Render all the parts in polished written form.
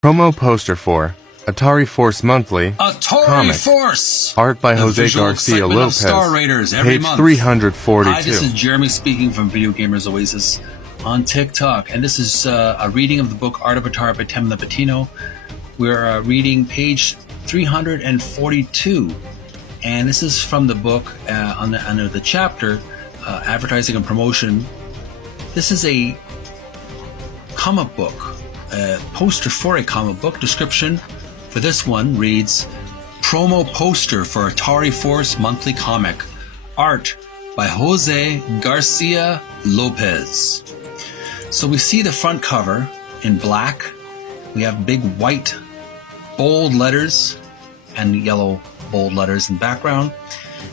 Promo poster for Atari Force Monthly Atari comic. Force! Art by The Jose visual excitement of García-Lopez. Star Raiders every Page month. 342. Hi, this is Jeremy speaking from Video Gamers Oasis on TikTok, and this is a reading of the book Art of Atari by Tim Lapetino. We're reading page 342, and this is from the book under the chapter Advertising and Promotion. This is a comic book, a poster for a comic book. Description for this one reads, Promo poster for Atari Force monthly comic. Art by Jose García-López. So we see the front cover in black. We have big white bold letters and yellow bold letters in background.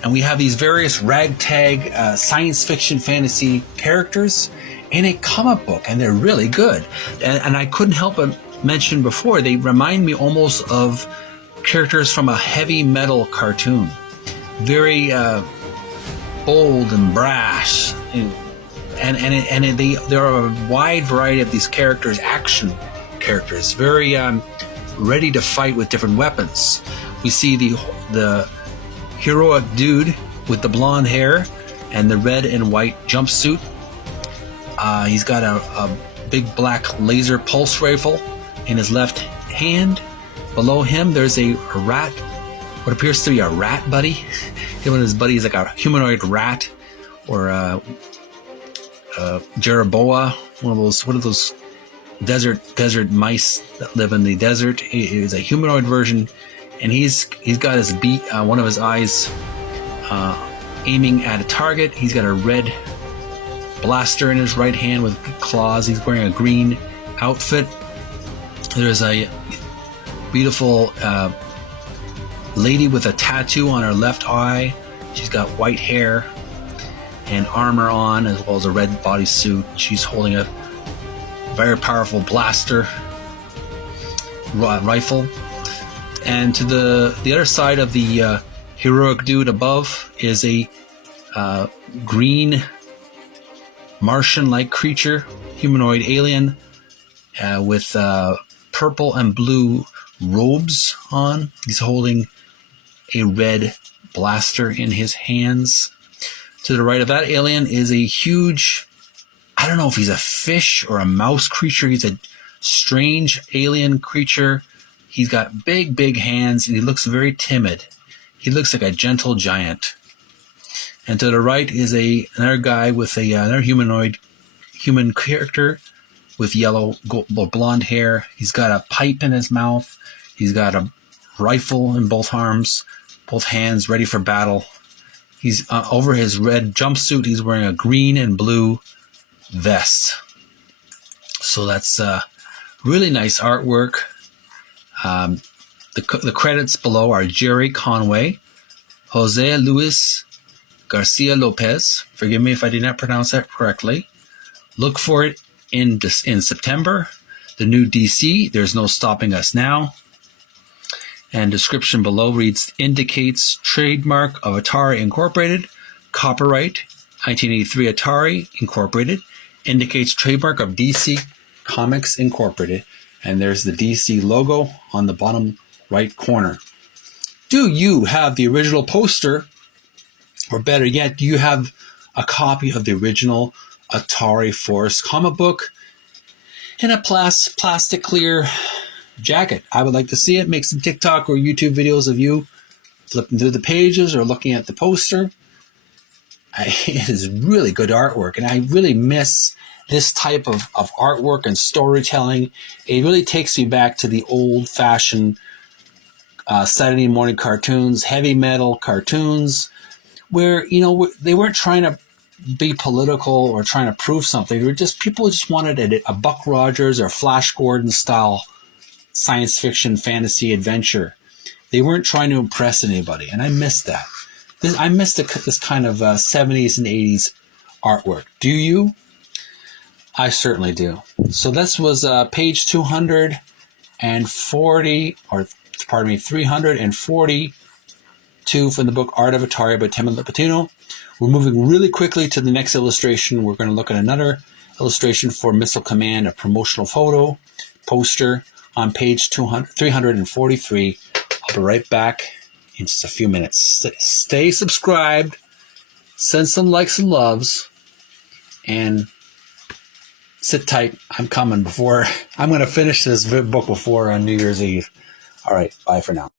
And we have these various ragtag science fiction fantasy characters in a comic book, and they're really good. And I couldn't help but mention before, they remind me almost of characters from a heavy metal cartoon. Very bold and brash. There are a wide variety of these characters, action characters, very ready to fight with different weapons. We see the heroic dude with the blonde hair and the red and white jumpsuit. He's got a big black laser pulse rifle in his left hand. Below him, there's a rat, what appears to be a rat buddy. Him and his buddy is like a humanoid rat, or Jeroboa, one of those desert mice that live in the desert. He is a humanoid version, and he's got his one of his eyes aiming at a target. He's got a red blaster in his right hand with claws. He's wearing a green outfit. There's a beautiful lady with a tattoo on her left eye. She's got white hair and armor on, as well as a red bodysuit. She's holding a very powerful blaster rifle. And to the other side of the heroic dude above is a green Martian-like creature, humanoid alien, with purple and blue robes on. He's holding a red blaster in his hands. To the right of that alien is a huge, I don't know if he's a fish or a mouse creature. He's a strange alien creature. He's got big hands, and he looks very timid. He looks like a gentle giant. And to the right is another guy with another human character with yellow blonde hair. He's got a pipe in his mouth. He's got a rifle in both hands, ready for battle. He's over his red jumpsuit. He's wearing a green and blue vest. So that's really nice artwork. The credits below are Jerry Conway, Jose Luis Garcia-Lopez. Forgive me if I did not pronounce that correctly. Look for it in September. The new DC, There's No Stopping Us Now. And description below reads, indicates trademark of Atari Incorporated, copyright 1983 Atari Incorporated, indicates trademark of DC Comics Incorporated. And there's the DC logo on the bottom right corner. Do you have the original poster? Or better yet, do you have a copy of the original Atari Force comic book in a plastic clear jacket? I would like to see it. Make some TikTok or YouTube videos of you flipping through the pages or looking at the poster. It is really good artwork, and I really miss this type of artwork and storytelling. It really takes me back to the old-fashioned Saturday morning cartoons, heavy metal cartoons, where, they weren't trying to be political or trying to prove something. They were people just wanted a Buck Rogers or Flash Gordon style science fiction, fantasy, adventure. They weren't trying to impress anybody, and I miss that. I miss this kind of 70s and 80s artwork. Do you? I certainly do. So this was page 342 from the book Art of Atari by Tim Lapetino. We're moving really quickly to the next illustration. We're going to look at another illustration for Missile Command, a promotional photo, poster on page 343. I'll be right back in just a few minutes. Stay subscribed, send some likes and loves, and sit tight. I'm coming I'm going to finish this book before on New Year's Eve. All right, bye for now.